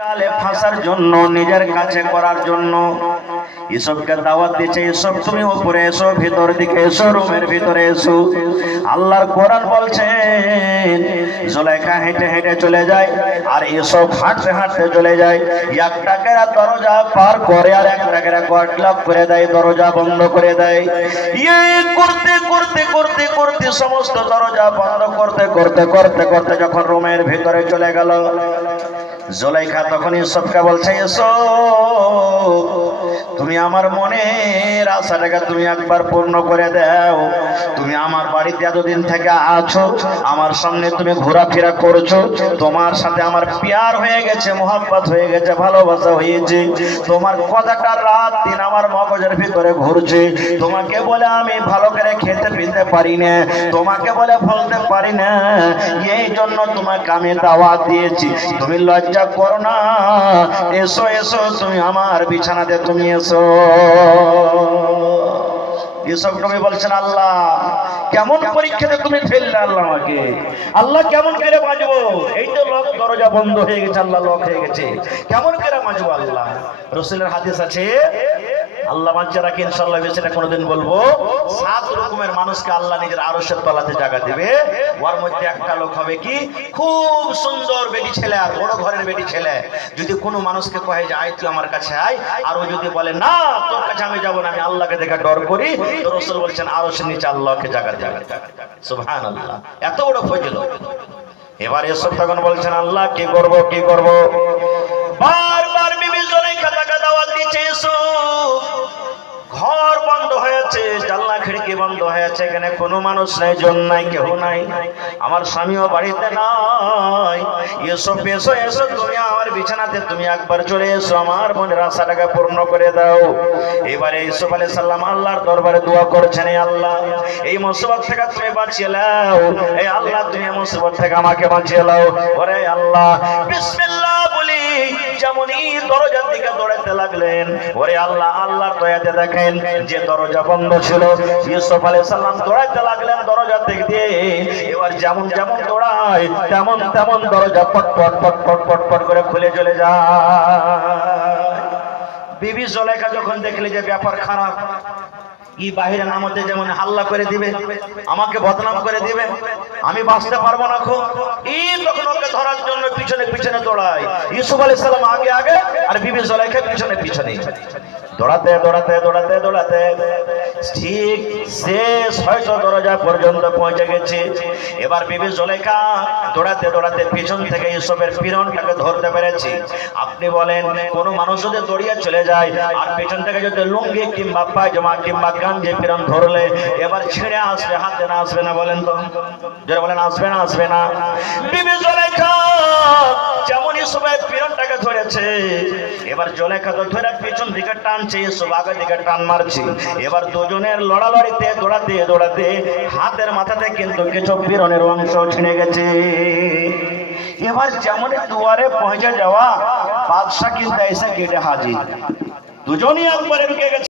ফাঁসার জন্য, নিজের কাছে করার জন্য এসবকে দাওয়াত দিচ্ছে। এসব তুমি উপরে এসো, ভিতর দিকে এসো, রুমের ভিতরে এসো। আল্লাহর কোরআন বলছেন জুলাইখা হেঁটে হেঁটে চলে যায়, আর এসব হাঁটতে হাঁটতে চলে যায়। একটাকে দরজা পার করে আর একটাকে গট লক করে দেয়, দরজা বন্ধ করে দেয়। করতে করতে করতে করতে সমস্ত দরজা বন্ধ করতে করতে করতে করতে যখন রুমের ভিতরে চলে গেল, জুলাইখা তখন ইউসুফকে বলছে, এসো, তুমি আমার মনের আশাটাকে তুমি একবার পূর্ণ করে দাও। তুমি আমার বাড়িতে এতদিন থেকে আছো, আমার সামনে তুমি ঘোরাফেরা করছো, তোমার সাথে আমার প্যার হয়ে গেছে, মোহাব্বত হয়ে গেছে, ভালোবাসা হয়েছে। তোমার কথাটা রাত দিন আমার মগজের ভিতরে ঘুরছে। তোমাকে বলে আমি ভালো করে খেতে পিতে পারি না, তোমাকে বলে বলতে পারি না, এই জন্য তোমাকে আমি দাওয়াত দিয়েছি। তুমি লজ্জা করো না, এসো এসো, তুমি আমার বিছানাতে তুমি এসো। ইউসুফ নবী বলছেন, আল্লাহ কেমন পরীক্ষাতে তুমি ফেললে আল্লাহ আমাকে, আল্লাহ কেমন করে বাঁচবো? এই তো লক দরজা বন্ধ হয়ে গেছে, আল্লাহ লক হয়ে গেছে, কেমন করে বাঁচবো? আল্লাহ রাসূলের হাদিস আছে, আল্লাহ বাঁচিয়ে রাখে ইনশাআল্লাহ, সেটা কোনোদিন বলবো। 7 রকমের মানুষকে আল্লাহ নিজের আরশের তলাতে জায়গা দেবে। ওর মধ্যে একটা লোক হবে কি, খুব সুন্দর বেটি ছেলে, আর বড় ঘরের বেটি ছেলে। যদি কোনো মানুষকে কহে যে আয় তুই আমার কাছে আয়, আর ও যদি বলে না তোর কাছে আমি যাবো না, আমি আল্লাহকে দেখে ডর করি, তো রাসূল বলছেন আরশের নিচে আল্লাহকে জায়গা দেবে। সুবহানাল্লাহ, এত বড় ফজিলত। এবার এসব তখন বলছেন, আল্লাহ কি করব কি করব? বারবার বিবি জুলাইখা তাকে দাওয়াত দিচ্ছে, এসো। ঘর বন্ধ হয়েছে, জানলা খিড়কি বন্ধ হয়েছে, এখানে কোনো মানুষ নাই, জন নাই, কেউ নাই, আমার স্বামীও বাড়িতে নাই। ইউসুফ এসো এসো, তুমি আমার বিছানাতে তুমি একবার চলে এসো, আমার মনের আশাটাকে পূর্ণ করে দাও। এবারে ইউসুফ আলাইহিস সালাম আল্লাহর দরবারে দোয়া করছেন, এই আল্লাহ এই মুসিবত থেকে তুমি বাঁচিয়ে নাও, এই আল্লাহ তুমি এই মুসিবত থেকে আমাকে বাঁচিয়ে নাও। ওরে আল্লাহ, বিসমিল্লাহ বলি যেমনই দরজার দিকে দৌড়াতে লাগলেন, ওরে আল্লাহ আল্লাহর দয়াতে দেখেন যে দরজা বন্ধ ছিল, ইউসুফ আলাইহিস সালাম দৌড়াতে লাগলেন দরজার দিক দিয়ে। এবার যেমন যেমন দৌড়ায় তেমন তেমন দরজা পট পট পট পট পট পট করে খুলে চলে যায়। বিবি জুলাইখা যখন দেখলে যে ব্যাপার খারাপ, ই বাহিরে নামতে যেমন হাল্লা করে দিবে, আমাকে বদনাম করে দিবে, আমি বাঁচতে পারবো না, খুব ই তখন ওকে ধরার জন্য পিছনে পিছনে দৌড়ায়। ইউসুফ আলাইহিস সালাম আগে আগে আর বিবি জুলাইখা পিছনে পিছনে দৌড়াতে দৌড়াতে দৌড়াতে দৌড়াতে ঠিক শেষ হয়তো দরজা পর্যন্ত পৌঁছে গেছে। এবার বিবি জুলাইখা দৌড়াতে দৌড়াতে পিছন থেকে ইউসুফের পিরনটাকে ধরতে পেরেছে। আপনি বলেন কোন মানুষ যদি দৌড়িয়ে চলে যায় আর পিছন থেকে যদি লুঙ্গি কিংবা পায়জামা কিংবা গাঞ্জে পিরন ধরলে এবার ছেড়ে আসবে, হাতে না আসবে না? বলেন তো, যারা বলেন আসবে না, আসবে না? বিবি জুলাইখা যেমন ইউসুফের পিরনটাকে ধরেছে, এবার জুলাইখা তো ধরে পিছন দিকে টানছে, ইউসুফ আগের দিকে টান মারছে। এবার দুজনের লড়ালড়িতে দৌড়াতে দৌড়াতে হাতের মাথাতে কিন্তু কিছু পিরনের অংশ ছিঁড়ে গেছে। এবার যেমন দুয়ারে পৌঁছে যাওয়া, বাদশা কিন্তু এসে গেটে হাজির, দুজনই একবারে ঢুকে গেছে।